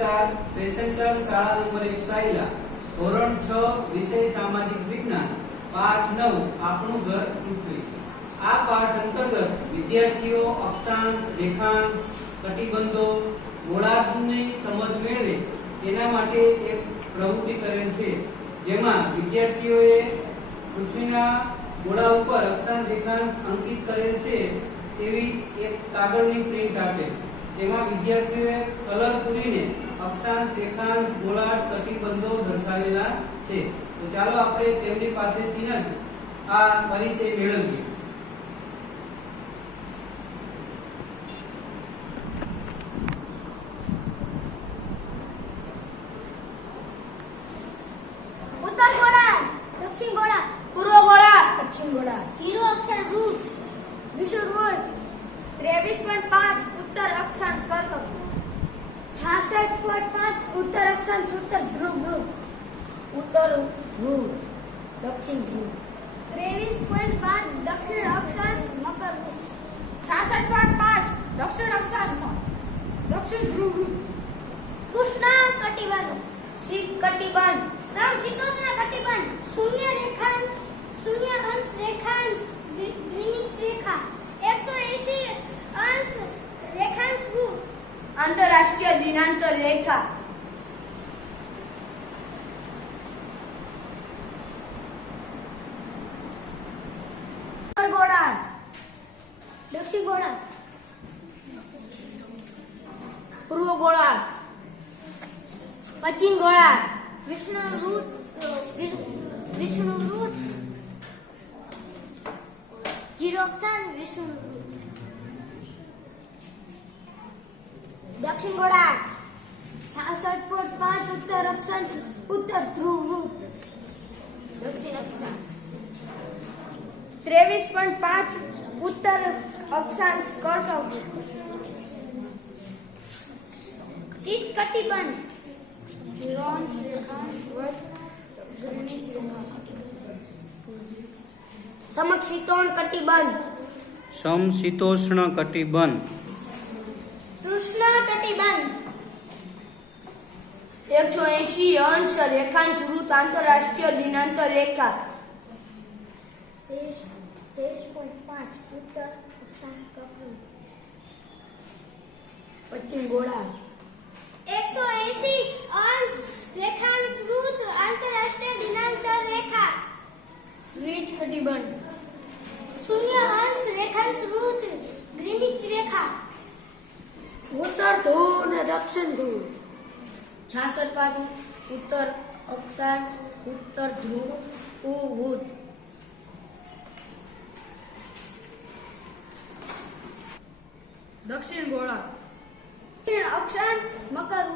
નમસ્કાર. પેસેન્ટર શાળા નંબર એક સાયલા ધોરણ છ, વિષય સામાજિક વિજ્ઞાન. પાઠ નવ, આપણું ઘર પૃથ્વી આ પાઠ અંતર્ગત વિદ્યાર્થીઓ અક્ષાંશ, રેખાંશ, કટિબંધો, ગોળાર્ધની સમજ મેળવે. તેના માટે એક પ્રવૃત્તિ કરેલ છે. જેમાં વિદ્યાર્થીઓએ પૃથ્વીના ગોળા ઉપર અક્ષાંશ, રેખાંશ અંકિત કરેલ છે. તેવી એક કાગળની પ્રિન્ટ આપે. તેમાં વિદ્યાર્થીઓએ કલર પૂરીને અક્ષાંશ રેખાંશ ગોળાર્ધ પ્રતિબંધો દર્શાવેલા છે તો ચાલો આપણે તેમની પાસેથી જ આ પરિચય મેળવીએ ઉત્તર ગોળાર્ધ દક્ષિણ ગોળાર્ધ પૂર્વ ગોળાર્ધ પશ્ચિમ ગોળાર્ધ જીરો અક્ષાંશ રૂસ વિષુવવૃત્ત ત્રેવીસ પોઈન્ટ પાંચ ઉત્તર અક્ષાંશ કર્કવૃત્ત છાસઠ પોઈન્ટ પાંચ ઉત્તર અક્ષાંશ ઉત્તર ધ્રુવ વૃત્ત ઉત્તર ધ્રુવ દક્ષિણ ધ્રુવ. ત્રેવીસ પોઈન્ટ પાંચ દક્ષિણ અક્ષાંશ મકર છાસઠ પોઈન્ટ પાંચ દક્ષિણ અક્ષાંશ દક્ષિણ ધ્રુવ વૃત્ત ઉષ્ણ કટિબંધ. શીત કટિબંધ. સમશીતોષ્ણ કટિબંધ. શૂન્ય રેખાંશ શૂન્ય અંશ રેખાંશ. आंतरराष्ट्रीय दिनांक रेखा गोडात पूर्व गोळात पश्चिम विष्णु विष्णुरूट विष्णुरूट जिरोक्सन विष्णुरूट દક્ષિણ ગોળાર્ધ છાસઠ પોઈન્ટ પાંચ ઉત્તર અક્ષાંશ ઉત્તર ધ્રુવ દક્ષિણ અક્ષાંશ. ત્રેવીસ પોઈન્ટ પાંચ ઉત્તર અક્ષાંશ કર્કવૃત શીત કટિબંધ રેખાંશ વધ રેખા કટિબંધ સમશીતોષ્ણ કટિબંધ કૃષ્ણ કટિબંધ એકસો એસી અંશ રેખાંશ વૃત્ત આંતરરાષ્ટ્રીય દિનાંતર રેખા તેઈસ તેઈસ પોઈન્ટ પાંચ ઉત્તર અક્ષાંશ કર્કવૃત પશ્ચિમ ગોળાર્ધ એકસો એસી અંશ રેખાંશ વૃત્ત આંતરરાષ્ટ્રીય દિનાંતર રેખા રીચ કટિબંધ શૂન્ય અંશ રેખાંશ વૃત્ત संरक्षण दो। छाछठ बाजू उत्तर अक्षांश उत्तर ध्रुव ओवुत दक्षिण गोला दक्षिण अक्षांश मकर